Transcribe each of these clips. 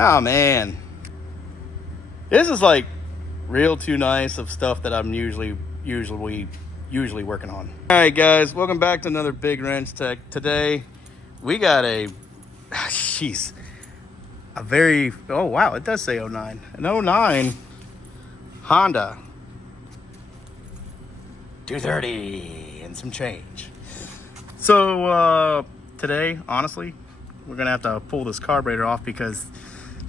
Oh man, this is like real too nice of stuff that I'm usually working on. All right guys, welcome back to another Big Wrench Tech. Today we got a very, oh wow, it does say 09, an 09 Honda 230 and some change. So today, honestly, we're gonna have to pull this carburetor off because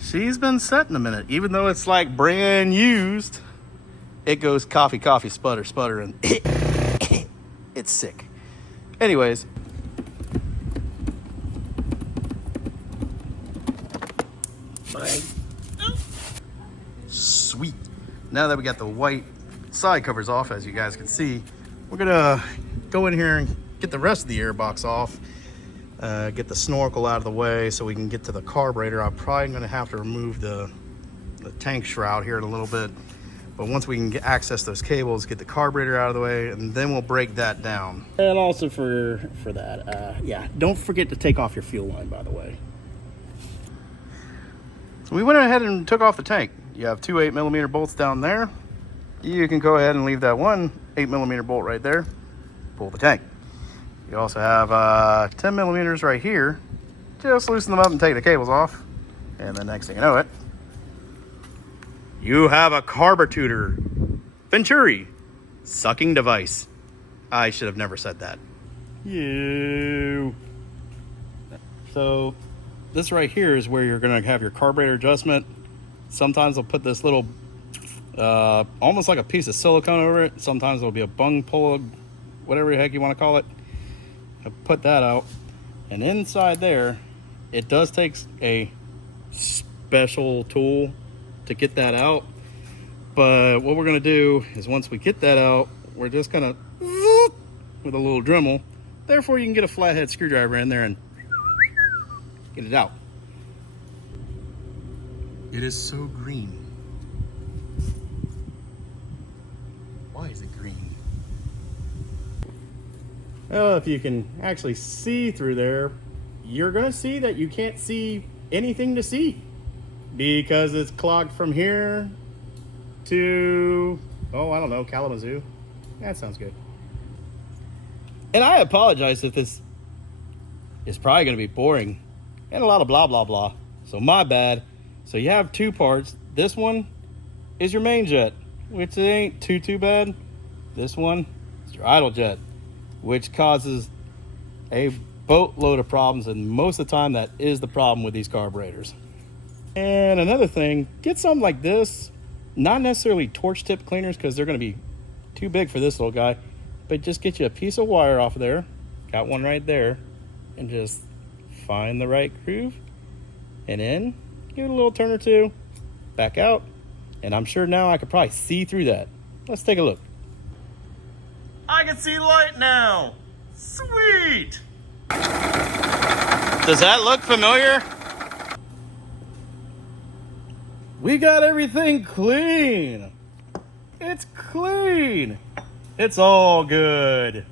she's been set in a minute. Even though it's like brand used, it goes coffee, sputter, and it's sick. Anyways, sweet. Now that we got the white side covers off, as you guys can see, we're gonna go in here and get the rest of the airbox off. Get the snorkel out of the way so we can get to the carburetor. I'm probably going to have to remove the tank shroud here in a little bit, but once we can access those cables, get the carburetor out of the way, and then we'll break that down. And also for that, yeah, don't forget to take off your fuel line, by the way. So we went ahead and took off the tank. You have two 8mm bolts down there. You can go ahead and leave that one 8mm bolt right there. Pull the tank. You also have 10mm right here. Just loosen them up and take the cables off. And the next thing you know it, you have a Carburetor Venturi sucking device. I should have never said that. So this right here is where you're gonna have your carburetor adjustment. Sometimes they'll put this little, almost like a piece of silicone over it. Sometimes there'll be a bung plug, whatever the heck you wanna call it. I put that out, and inside there it does take a special tool to get that out, but what we're going to do is once we get that out, we're just going to with a little Dremel. Therefore you can get a flathead screwdriver in there and get it out. It is so green. Why is it green? Well, if you can actually see through there, you're gonna see that you can't see anything to see because it's clogged from here to, oh, I don't know, Kalamazoo. That sounds good. And I apologize if this is probably gonna be boring and a lot of blah, blah, blah. So my bad. So you have two parts. This one is your main jet, which it ain't too bad. This one is your idle jet, which causes a boatload of problems, and most of the time that is the problem with these carburetors. And another thing, get something like this, not necessarily torch tip cleaners because they're going to be too big for this little guy, but just get you a piece of wire off of there, got one right there, and just find the right groove, and in, give it a little turn or two, back out, and I'm sure now I could probably see through that. Let's take a look. I can see light now. Sweet. Does that look familiar? We got everything clean. It's clean. It's all good.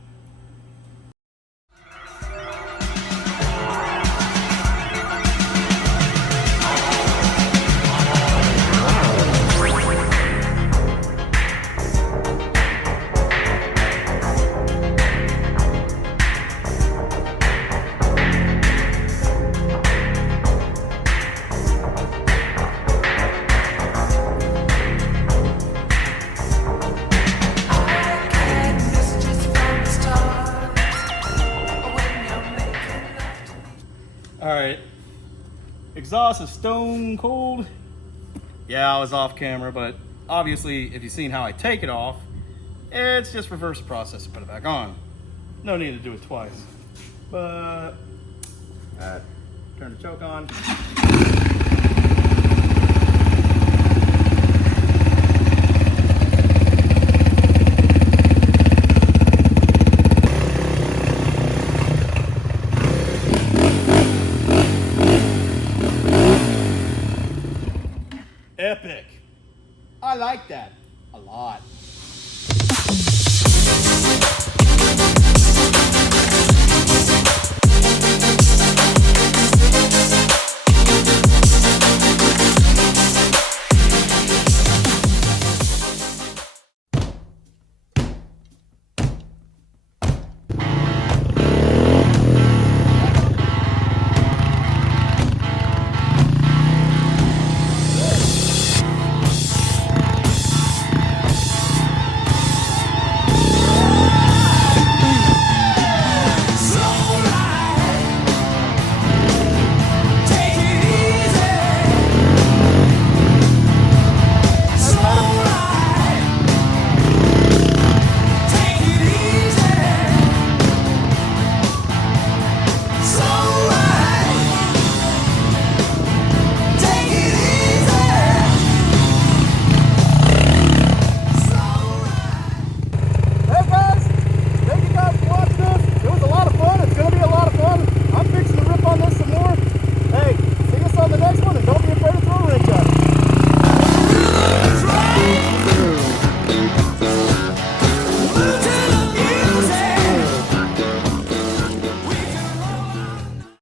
All right, exhaust is stone cold. Yeah, I was off camera, but obviously if you've seen how I take it off, it's just reverse the process and put it back on. No need to do it twice. But turn the choke on.